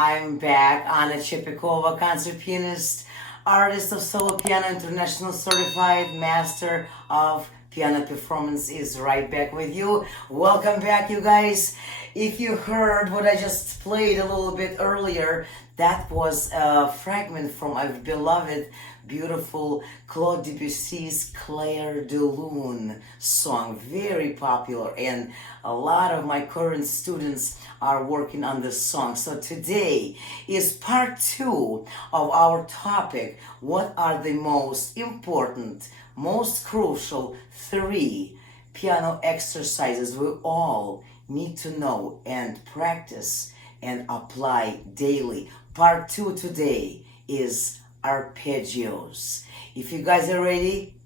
I'm back. Anna Chepikova, concert pianist, artist of solo piano, international certified master of piano performance, is right back with you. Welcome back, you guys. If you heard what I just played a little bit earlier, that was a fragment from a beloved, beautiful Claude Debussy's Clair de Lune song. Very popular, and a lot of my current students are working on this song. So today is part 2 of our topic: what are the most important, most crucial 3 piano exercises we all need to know and practice and apply daily. Part 2 today is arpeggios. If you guys are ready,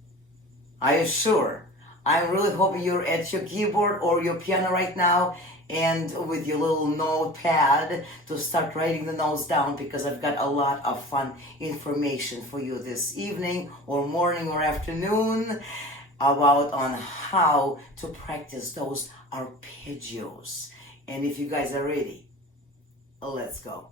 are you sure? I'm really hoping you're at your keyboard or your piano right now and with your little notepad to start writing the notes down, because I've got a lot of fun information for you this evening or morning or afternoon about on how to practice those arpeggios. And if you guys are ready, let's go.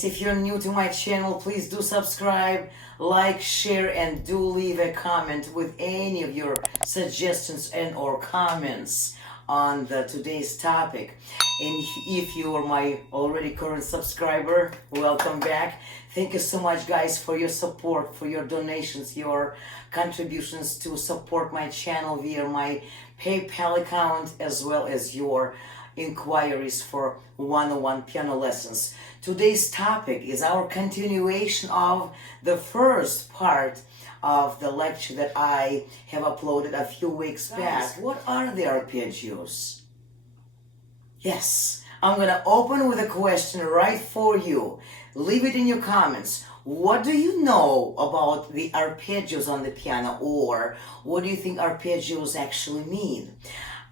If you're new to my channel, please do subscribe, like, share, and do leave a comment with any of your suggestions and or comments on today's topic. And if you are my already current subscriber, welcome back. Thank you so much, guys, for your support, for your donations, your contributions to support my channel via my PayPal account, as well as your inquiries for one-on-one piano lessons. Today's topic is our continuation of the first part of the lecture that I have uploaded a few weeks back. What are the arpeggios? Yes, I'm gonna open with a question right for you. Leave it in your comments. What do you know about the arpeggios on the piano, or what do you think arpeggios actually mean?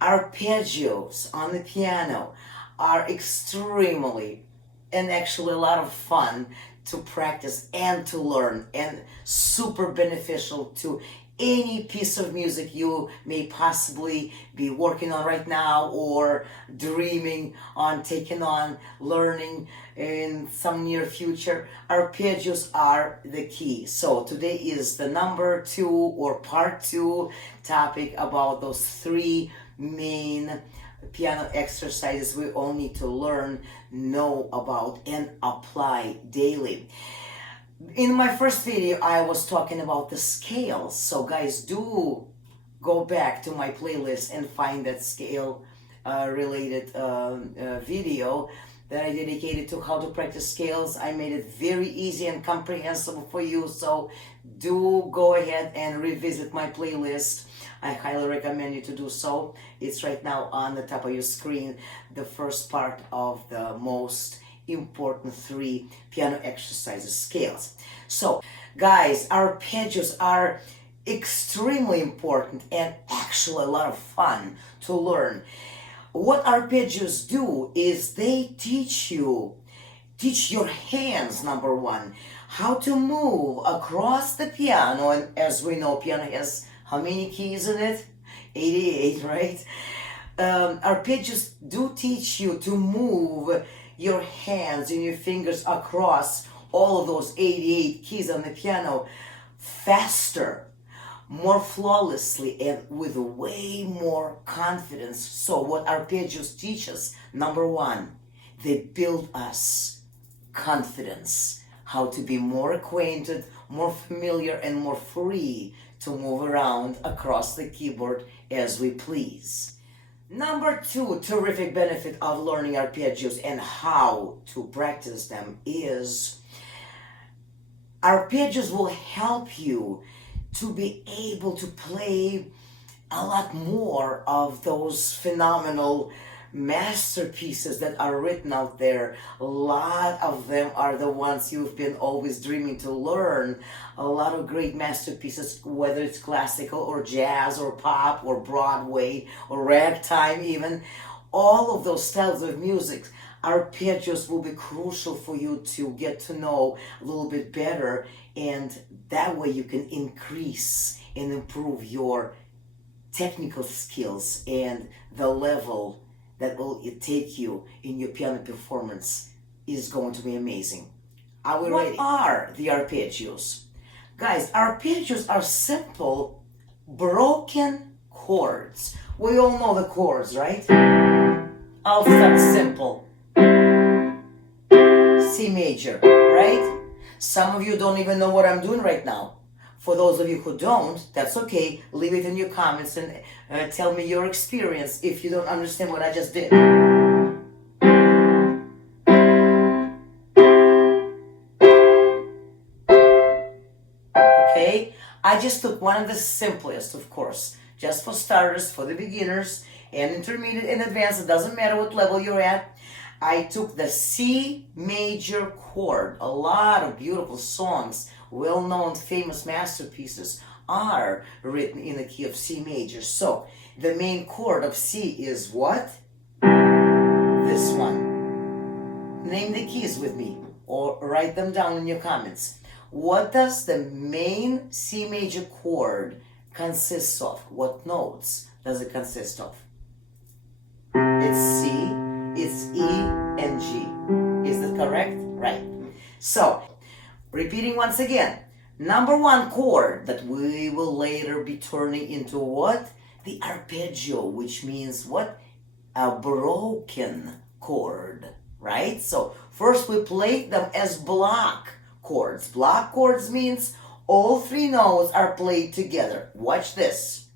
Arpeggios on the piano are extremely and actually a lot of fun to practice and to learn, and super beneficial to any piece of music you may possibly be working on right now or dreaming on taking on learning in some near future. Arpeggios are the key. So today is the number 2 or part 2 topic about those 3 main piano exercises we all need to learn, know about, and apply daily. In my first video, I was talking about the scales. So guys, do go back to my playlist and find that scale related video that I dedicated to how to practice scales. I made it very easy and comprehensible for you. So do go ahead and revisit my playlist. I highly recommend you to do so. It's right now on the top of your screen, the first part of the most important 3 piano exercises, scales. So guys, arpeggios are extremely important and actually a lot of fun to learn. What arpeggios do is they teach your hands, number 1, how to move across the piano. And as we know, piano has how many keys in it? 88, right? Arpeggios do teach you to move your hands and your fingers across all of those 88 keys on the piano faster, more flawlessly, and with way more confidence. So what arpeggios teach us, number 1, they build us confidence, how to be more acquainted, more familiar, and more free to move around across the keyboard as we please. Number 2 terrific benefit of learning arpeggios and how to practice them is arpeggios will help you to be able to play a lot more of those phenomenal masterpieces that are written out there. A lot of them are the ones you've been always dreaming to learn. A lot of great masterpieces, whether it's classical or jazz or pop or Broadway or ragtime even. All of those styles of music, arpeggios will be crucial for you to get to know a little bit better, and that way you can increase and improve your technical skills, and the level that will take you in your piano performance is going to be amazing. Are we ready? What are the arpeggios? Guys, arpeggios are simple, broken chords. We all know the chords, right? I'll start simple. C major, right? Some of you don't even know what I'm doing right now. For those of you who don't, that's okay. Leave it in your comments and tell me your experience if you don't understand what I just did. Okay? I just took one of the simplest, of course, just for starters, for the beginners, and intermediate and advanced. It doesn't matter what level you're at. I took the C major chord. A lot of beautiful songs, well-known, famous masterpieces are written in the key of C major. So, the main chord of C is what? This one. Name the keys with me, or write them down in your comments. What does the main C major chord consist of? What notes does it consist of? It's C, it's E, and G. Is that correct? Right. So, repeating once again, number one chord that we will later be turning into what? The arpeggio, which means what? A broken chord, right? So first we played them as block chords. Block chords means all three notes are played together. Watch this.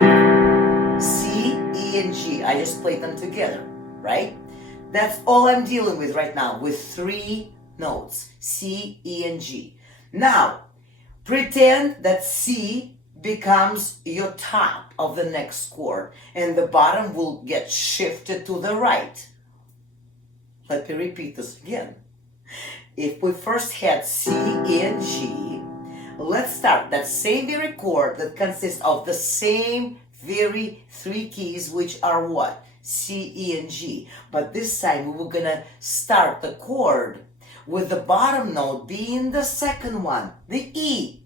C, E, and G. I just played them together, right? That's all I'm dealing with right now, with three notes, C, E, and G. Now, pretend that C becomes your top of the next chord, and the bottom will get shifted to the right. Let me repeat this again. If we first had C, E, and G, let's start that same very chord that consists of the same very three keys, which are what? C, E, and G. But this time we were gonna start the chord with the bottom note being the second one, the E.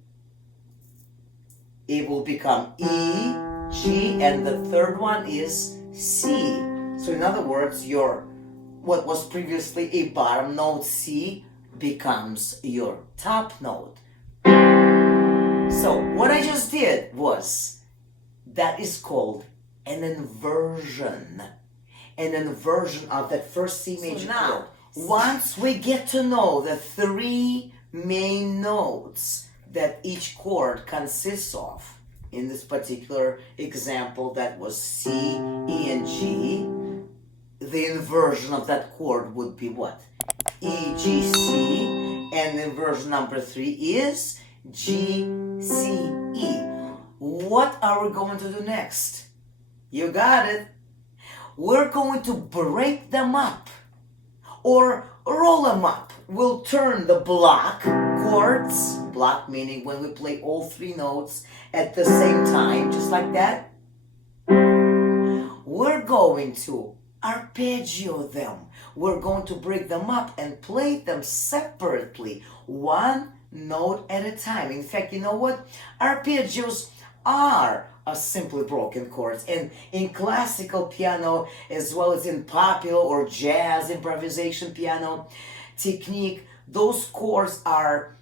It will become E, G, and the third one is C. So in other words, what was previously a bottom note, C, becomes your top note. So what I just did was, that is called an inversion. An inversion of that first C major chord. Once we get to know the three main notes that each chord consists of, in this particular example that was C, E, and G, the inversion of that chord would be what? E, G, C, and inversion number 3 is G, C, E. What are we going to do next? You got it. We're going to break them up or roll them up. We'll turn the block chords, block meaning when we play all three notes at the same time, just like that. We're going to arpeggio them. We're going to break them up and play them separately, one note at a time. In fact, you know what? Arpeggios are simply broken chords, and in classical piano as well as in popular or jazz improvisation piano technique, those chords are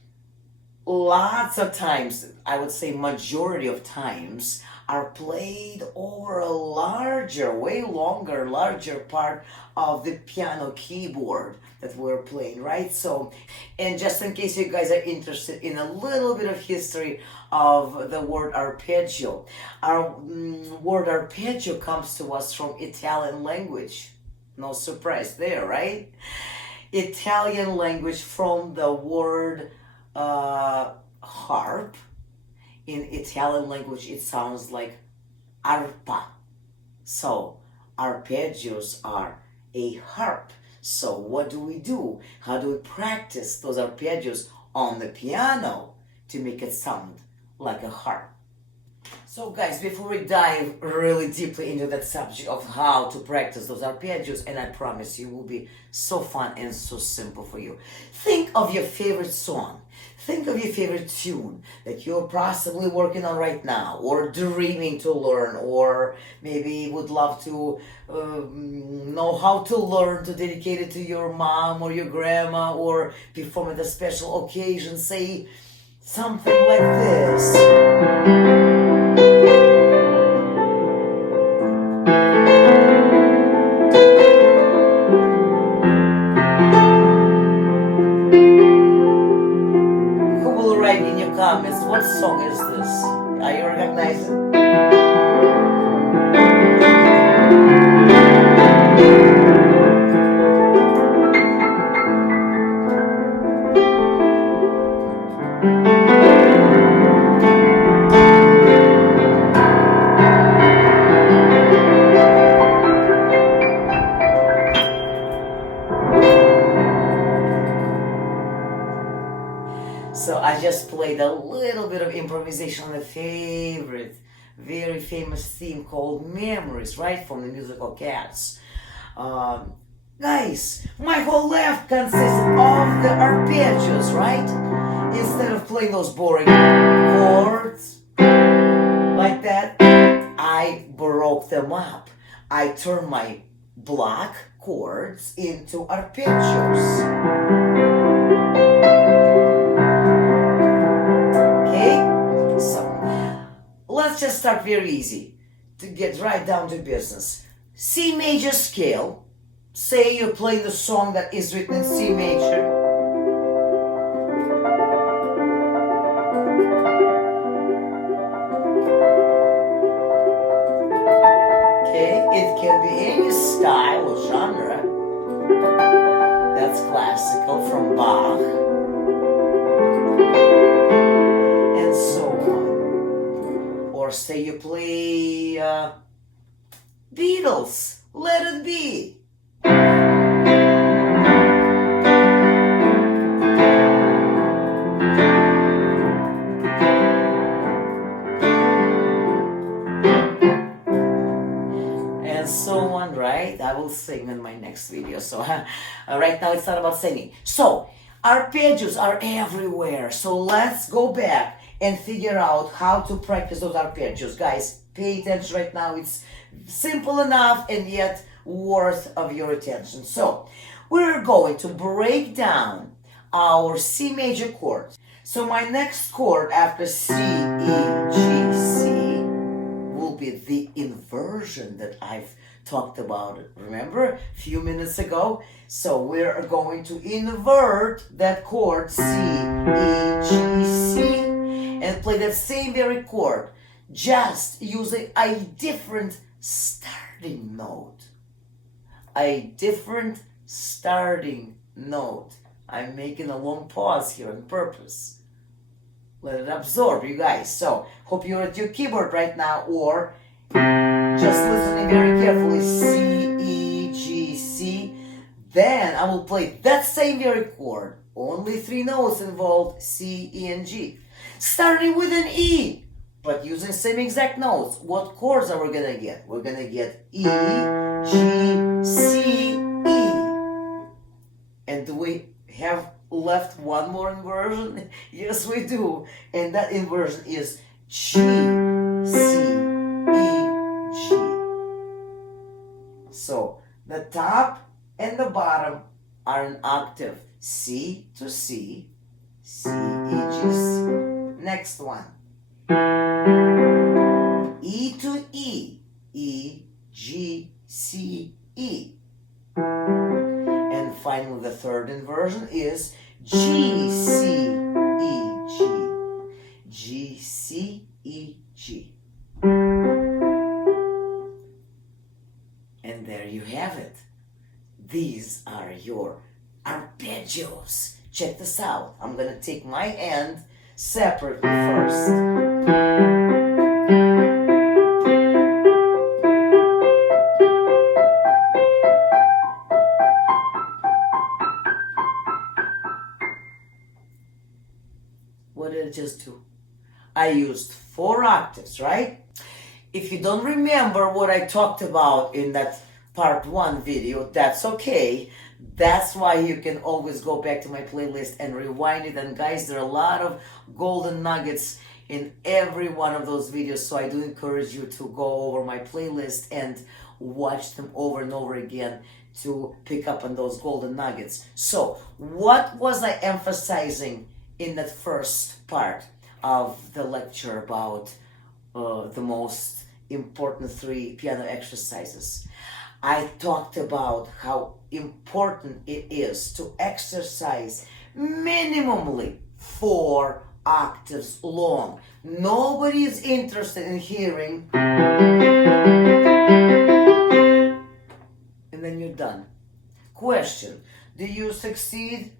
lots of times, I would say majority of times, are played over a larger, way longer, larger part of the piano keyboard that we're playing, right? So, and just in case you guys are interested in a little bit of history of the word arpeggio, our word arpeggio comes to us from Italian language. No surprise there, right? Italian language from the word harp, In Italian language, it sounds like arpa. So, arpeggios are a harp. So, what do we do? How do we practice those arpeggios on the piano to make it sound like a harp? So guys, before we dive really deeply into that subject of how to practice those arpeggios, and I promise you will be so fun and so simple for you. Think of your favorite song. Think of your favorite tune that you're possibly working on right now, or dreaming to learn, or maybe would love to know how to learn to dedicate it to your mom or your grandma, or perform at a special occasion. Say something like this. In your comments, what song is this? Are you recognizing? So I just played a little bit of improvisation on a favorite, very famous theme called Memories, right, from the musical Cats. Guys, my whole life consisted of the arpeggios, right? Instead of playing those boring chords like that, I broke them up. I turned my block chords into arpeggios. Let's just start very easy to get right down to business. C major scale. Say you're playing the song that is written in C major. Okay, it can be any style or genre. That's classical from Bach. And so on. Or say you play Beatles, Let It Be. And so on, right? I will sing in my next video. So right now it's not about singing. So arpeggios are everywhere. So let's go back and figure out how to practice those arpeggios. Guys, pay attention right now. It's simple enough and yet worth of your attention. So we're going to break down our C major chords. So my next chord after C, E, G, C will be the inversion that I've talked about, remember, a few minutes ago? So we're going to invert that chord C, E, G, C and play that same very chord, just using a different starting note. A different starting note. I'm making a long pause here on purpose. Let it absorb, you guys. So, hope you're at your keyboard right now, or just listening very carefully. C, E, G, C. Then I will play that same very chord. Only 3 notes involved, C, E, and G. Starting with an E, but using same exact notes. What chords are we gonna get? We're gonna get E, G, C, E. And do we have left one more inversion? Yes, we do. And that inversion is G, C, E, G. So the top and the bottom are an octave. C to C, C, E, G, C. Next one. E to E, E, G, C, E. And finally the third inversion is G, C, E, G. G, C, E, G. And there you have it. These are your arpeggios. Check this out. I'm gonna take my hand separately first. What did I just do? I used 4 octaves, right? If you don't remember what I talked about in that part 1 video, that's okay. That's why you can always go back to my playlist and rewind it. And guys, there are a lot of golden nuggets in every one of those videos, so I do encourage you to go over my playlist and watch them over and over again to pick up on those golden nuggets. So what was I emphasizing in that first part of the lecture about the most important 3 piano exercises? I talked about how important it is to exercise minimally 4 octaves long. Nobody is interested in hearing and then you're done. Question: do you succeed?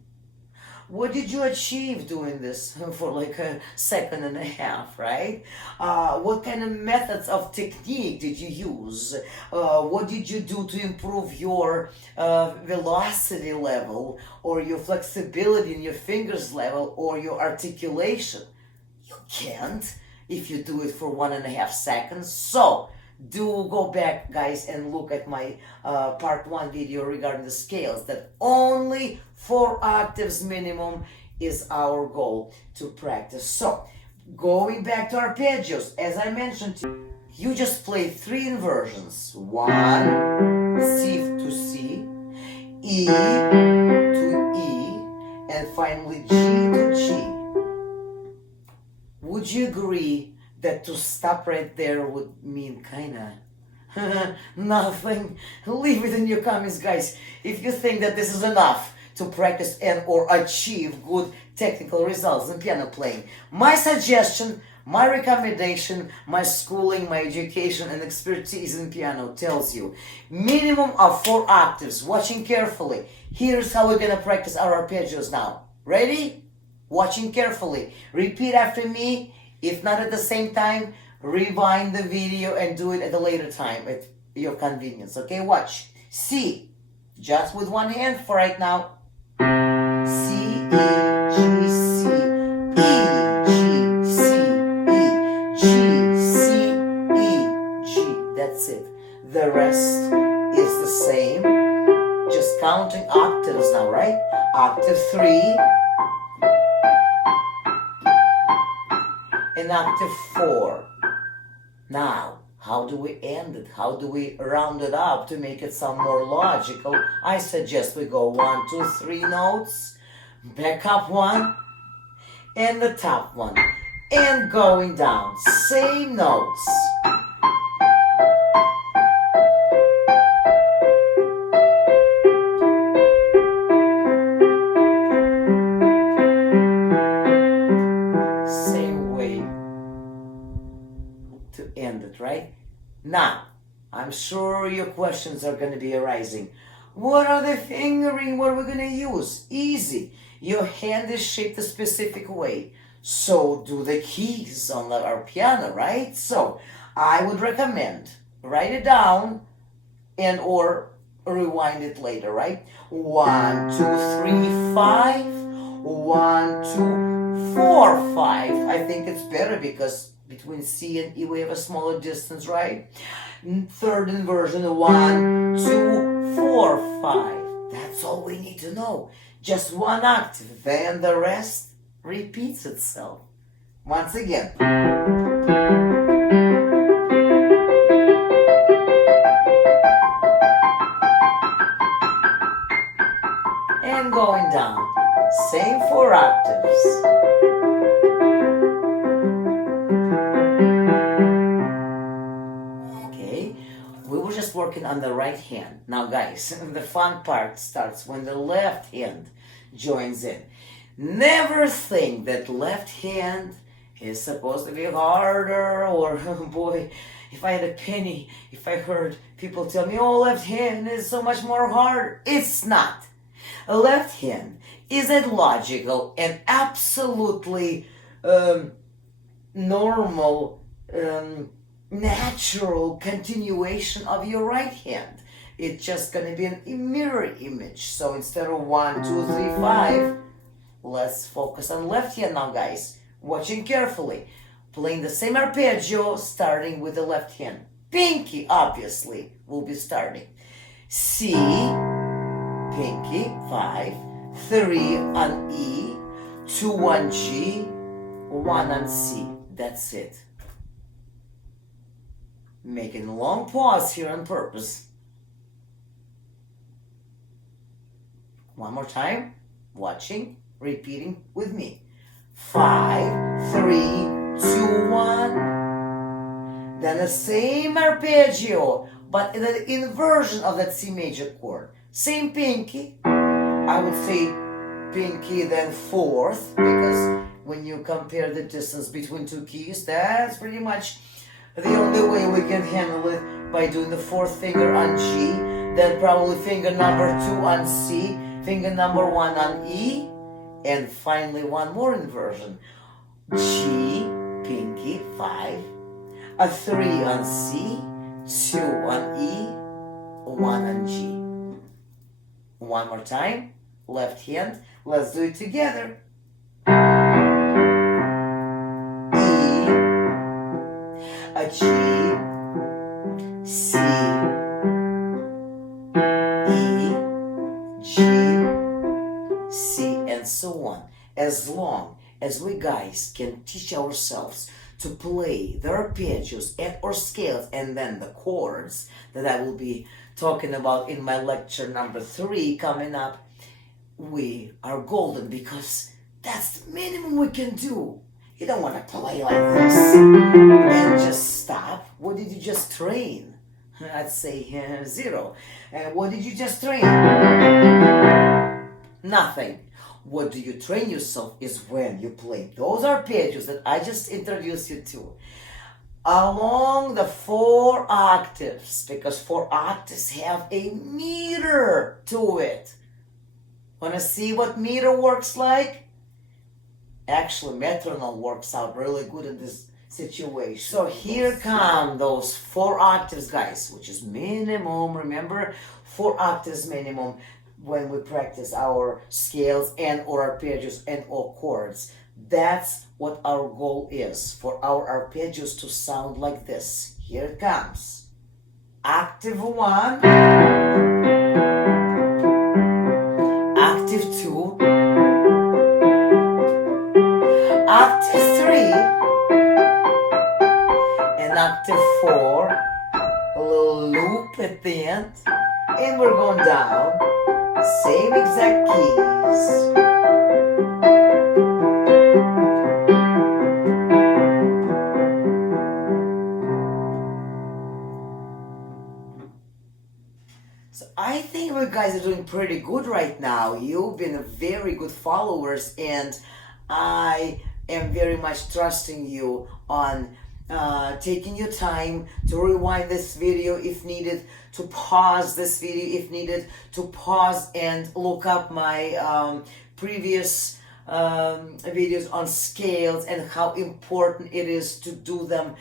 What did you achieve doing this for like a second and a half, right? What kind of methods of technique did you use? What did you do to improve your velocity level, or your flexibility in your fingers level, or your articulation? You can't if you do it for 1.5 seconds. So do go back, guys, and look at my part 1 video regarding the scales, that only 4 octaves minimum is our goal to practice. So going back to arpeggios, as I mentioned to you, you just play 3 inversions: 1, C to C, E to E, and finally G to G. Would you agree that to stop right there would mean kinda nothing? Leave it in your comments, guys, if you think that this is enough to practice and or achieve good technical results in piano playing. My suggestion, my recommendation, my schooling, my education and expertise in piano tells you minimum of 4 octaves. Watching carefully. Here's how we're gonna practice our arpeggios now. Ready? Watching carefully. Repeat after me. If not at the same time, rewind the video and do it at a later time at your convenience. Okay, watch. C, just with one hand for right now. C, E, G, C, E, G, C, E, G, C, E, G. That's it. The rest is the same. Just counting octaves now, right? Octave 3. And octave 4. Now, how do we end it? How do we round it up to make it sound more logical? I suggest we go 1, 2, 3 notes, back up 1, and the top 1, and going down, same notes. Right? Now, I'm sure your questions are going to be arising. What are the fingering? What are we going to use? Easy. Your hand is shaped a specific way. So do the keys on our piano, right? So I would recommend write it down and or rewind it later, right? 1, 2, 3, 5. 1, 2, 4, 5. I think it's better because between C and E we have a smaller distance, right? Third inversion, 1, 2, 4, 5. That's all we need to know. Just 1 octave, then the rest repeats itself. Once again. And going down. Same 4 octaves. Working on the right hand. Now guys, the fun part starts when the left hand joins in. Never think that left hand is supposed to be harder, or oh boy, if I had a penny, if I heard people tell me, oh, left hand is so much more hard. It's not. Left hand is a logical and absolutely normal, natural continuation of your right hand. It's just gonna be a mirror image. So instead of 1, 2, 3, 5, let's focus on left hand now, guys. Watching carefully. Playing the same arpeggio, starting with the left hand. Pinky, obviously, will be starting. C, pinky, 5, 3 on E, 2 on G, 1 on C. That's it. Making a long pause here on purpose. One more time. Watching, repeating with me. 5, 3, 2, 1. Then the same arpeggio, but in the inversion of that C major chord. Same pinky. I would say pinky then fourth, because when you compare the distance between two keys, that's pretty much the only way we can handle it, by doing the fourth finger on G, then probably finger number 2 on C, finger number 1 on E, and finally one more inversion. G, pinky, 5, a 3 on C, 2 on E, 1 on G. One more time, left hand, let's do it together. E, a G, C, E, G, C, and so on. As long as we guys can teach ourselves to play the arpeggios and or scales and then the chords that I will be talking about in my lecture number 3 coming up, we are golden, because that's the minimum we can do. You don't want to play like this and just stop. What did you just train? I'd say 0. What did you just train? Nothing. What do you train yourself is when you play those arpeggios that I just introduced you to along the 4 octaves, because 4 octaves have a meter to it. Want to see what meter works like? Actually, metronome works out really good in this situation. So here come those 4 octaves, guys, which is minimum. Remember, 4 octaves minimum when we practice our scales and or arpeggios and or chords. That's what our goal is, for our arpeggios to sound like this. Here it comes. Octave 1, octave 2, octave 3, and octave 4. A little loop at the end, and we're going down. Same exact keys. So I think you guys are doing pretty good right now. You've been very good followers, and I am very much trusting you on taking your time to rewind this video if needed, to pause this video if needed, to pause and look up my previous videos on scales and how important it is to do them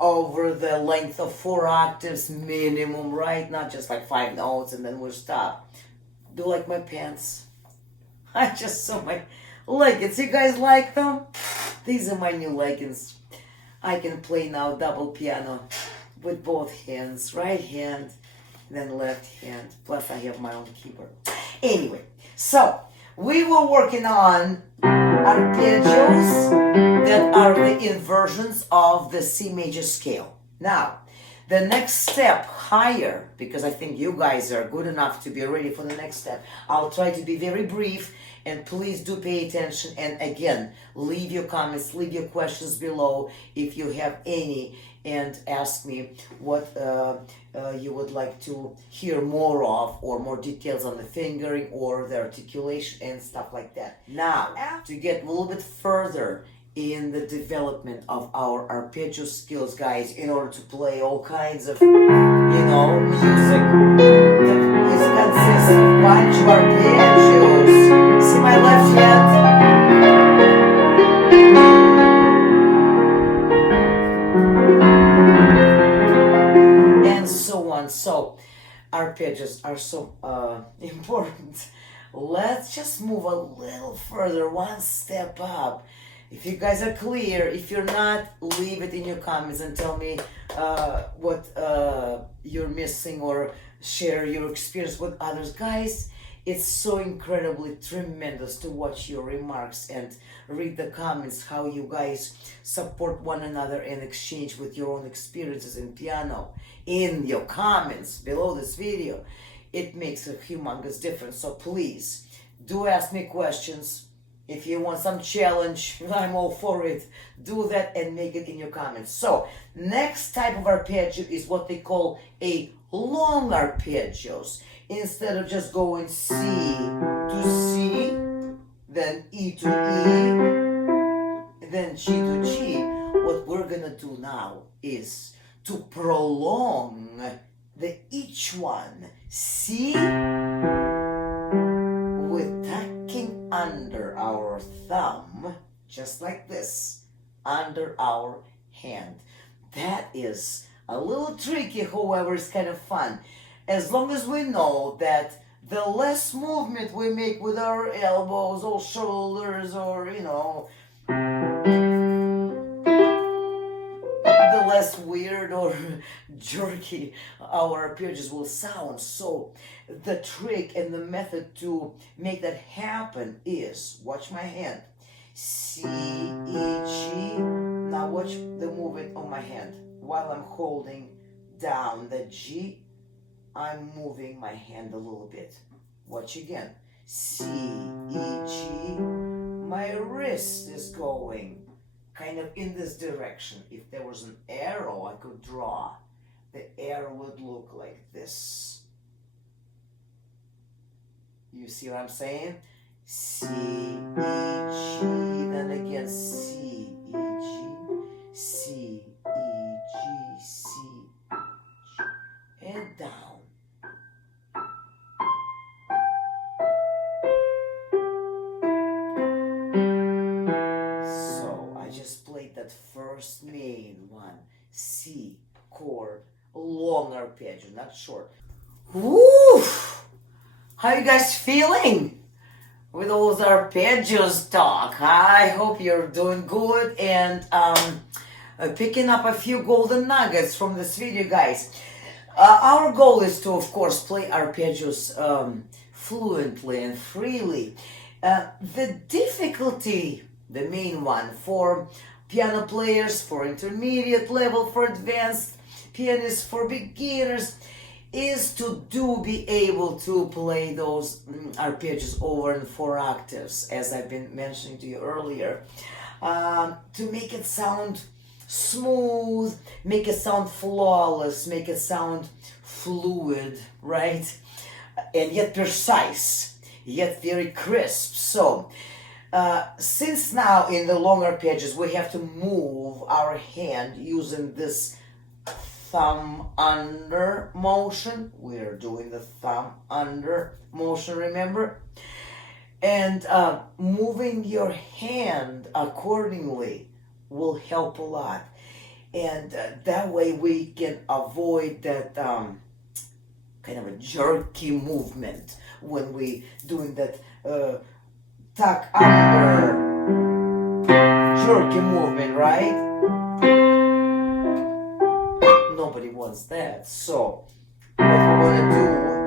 over the length of 4 octaves minimum, right? Not just like 5 notes and then we'll stop. Do like my pants. I just saw my leggings. You guys like them? These are my new leggings. I can play now double piano with both hands. Right hand, then left hand. Plus I have my own keyboard. Anyway, so we were working on arpeggios that are the inversions of the C major scale. Now, the next step higher, because I think you guys are good enough to be ready for the next step. I'll try to be very brief, and please do pay attention. And again, leave your comments, leave your questions below if you have any, and ask me what you would like to hear more of, or more details on the fingering or the articulation and stuff like that. Now, to get a little bit further in the development of our arpeggio skills, guys, in order to play all kinds of, music that consists of a bunch of arpeggios. See my left hand? So arpeggios are so important. Let's just move a little further, one step up. If you guys are clear, if you're not, leave it in your comments and tell me what you're missing, or share your experience with others. Guys, it's so incredibly tremendous to watch your remarks and read the comments, how you guys support one another and exchange with your own experiences in piano in your comments below this video. It makes a humongous difference. So please do ask me questions. If you want some challenge, I'm all for it. Do that and make it in your comments. So next type of arpeggio is what they call a long arpeggios. Instead of just going C to C, then E to E, then G to G, what we're gonna do now is to prolong the each one. C with tucking under our thumb, just like this, under our hand. That is a little tricky, however, it's kind of fun. As long as we know that the less movement we make with our elbows or shoulders, or, you know, the less weird or jerky our arpeggios will sound. So the trick and the method to make that happen is, watch my hand, C, E, G. Now watch the movement on my hand. While I'm holding down the G, I'm moving my hand a little bit. Watch again. C, E, G. My wrist is going kind of in this direction. If there was an arrow I could draw, the arrow would look like this. You see what I'm saying? C, E, G, then again C, E, G, C, E, G, C, G, and down. So I just played that first main one, C chord, long arpeggio, not short. Woo! How you guys feeling with all those arpeggios talk? I hope you're doing good and picking up a few golden nuggets from this video, guys. Our goal is to, of course, play arpeggios fluently and freely. The difficulty, the main one for piano players, for intermediate level, for advanced pianists, for beginners, is to be able to play those arpeggios over in 4 octaves, as I've been mentioning to you earlier, to make it sound smooth, make it sound flawless, make it sound fluid, right? And yet precise, yet very crisp. So, since now in the long arpeggios we have to move our hand using this thumb under motion. We're doing the thumb under motion, remember? And moving your hand accordingly will help a lot. And that way we can avoid that kind of a jerky movement when we doing that tuck under jerky movement, right? Nobody wants that. So what we want to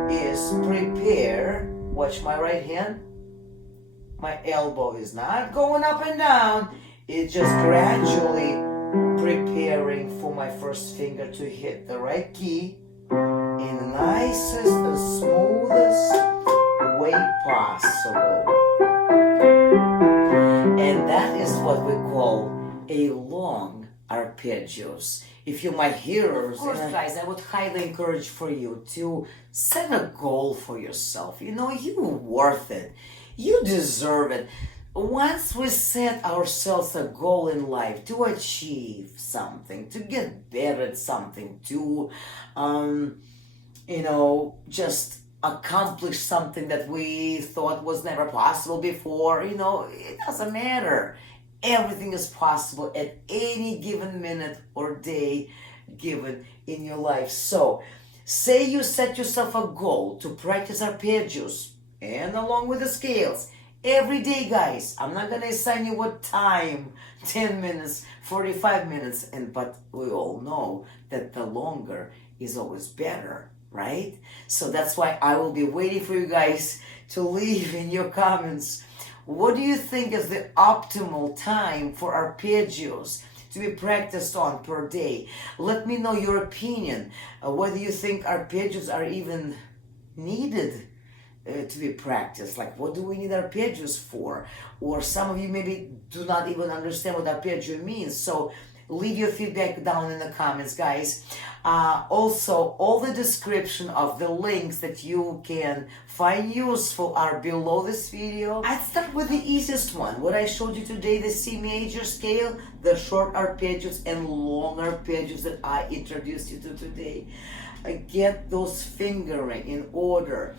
do is prepare. Watch my right hand. My elbow is not going up and down. It's just gradually preparing for my first finger to hit the right key in the nicest and smoothest way possible. And that is what we call a long arpeggios. If you're my hearers, guys, I would highly encourage for you to set a goal for yourself. You know, you're worth it. You deserve it. Once we set ourselves a goal in life to achieve something, to get better at something, to, you know, just accomplish something that we thought was never possible before, you know, it doesn't matter. Everything is possible at any given minute or day given in your life. So Say you set yourself a goal to practice arpeggios and along with the scales every day, guys. I'm not gonna assign you what time, 10 minutes, 45 minutes, but we all know that the longer is always better, right? So that's why I will be waiting for you guys to leave in your comments. What do you think is the optimal time for arpeggios to be practiced on per day? Let me know your opinion. Whether you think arpeggios are even needed to be practiced. Like, what do we need arpeggios for? Or some of you maybe do not even understand what arpeggio means. So leave your feedback down in the comments, guys. Also, all the description of the links that you can find useful are below this video. I'd start with the easiest one, what I showed you today, the C major scale, the short arpeggios and long arpeggios that I introduced you to today. Get those fingering in order.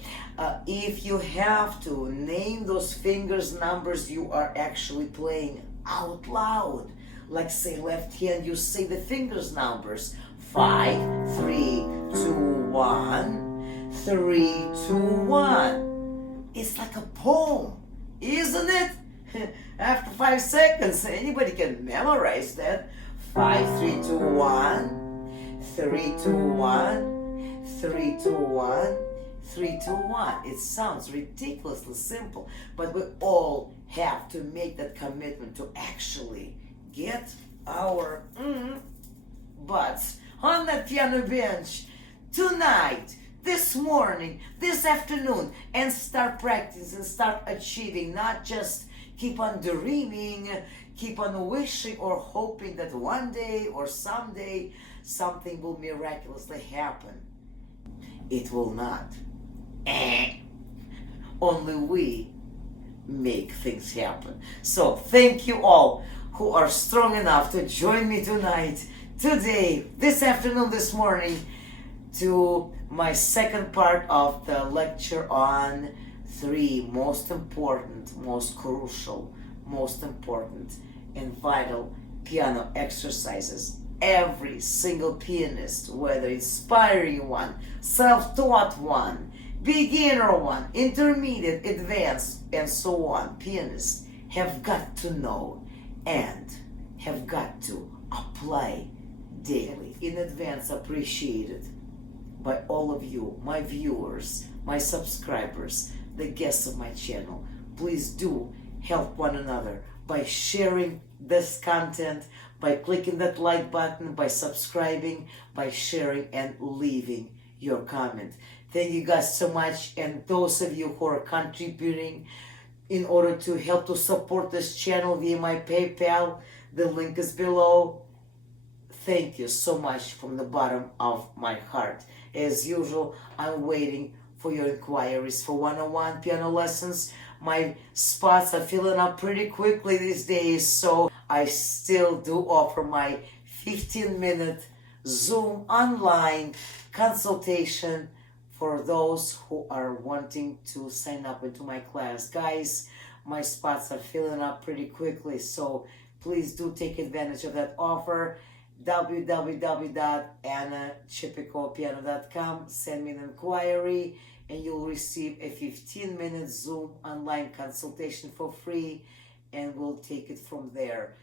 If you have to, name those fingers numbers you are actually playing out loud. Like, say left hand, you say the fingers numbers. 5, 3, 2, 1, 3, 2, 1. It's like a poem, isn't it? After 5 seconds, anybody can memorize that. 5, 3, 2, 1, 3, 2, 1, 3, 2, 1, 3, 2, 1. It sounds ridiculously simple, but we all have to make that commitment to actually get our butts on that piano bench tonight, this morning, this afternoon, and start practicing, start achieving, not just keep on dreaming, keep on wishing or hoping that one day or someday something will miraculously happen. It will not. Only we make things happen. So thank you all who are strong enough to join me tonight, today, this afternoon, this morning, to my second part of the lecture on 3 most important, most crucial, most important and vital piano exercises. Every single pianist, whether inspiring one, self-taught one, beginner one, intermediate, advanced, and so on, pianists have got to know and have got to apply daily. In advance, appreciated by all of you, my viewers, my subscribers, the guests of my channel. Please do help one another by sharing this content, by clicking that like button, by subscribing, by sharing and leaving your comment. Thank you guys so much, and those of you who are contributing in order to help to support this channel via my PayPal, the link is below. Thank you so much from the bottom of my heart. As usual, I'm waiting for your inquiries for one-on-one piano lessons. My spots are filling up pretty quickly these days, so I still do offer my 15-minute Zoom online consultation for those who are wanting to sign up into my class. Guys, my spots are filling up pretty quickly, so please do take advantage of that offer. www.annachepikovapiano.com. Send me an inquiry and you'll receive a 15-minute Zoom online consultation for free, and we'll take it from there.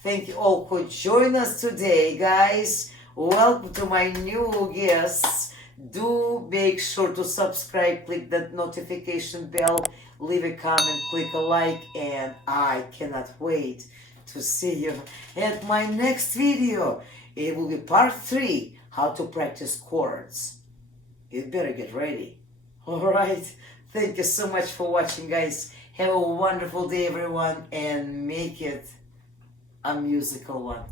Thank you all who joined us today, guys. Welcome to my new guests. Do make sure to subscribe, click that notification bell, leave a comment, click a like, and I cannot wait to see you at my next video. It will be part 3, how to practice chords. You better get ready. Alright, thank you so much for watching, guys. Have a wonderful day, everyone, and make it a musical one.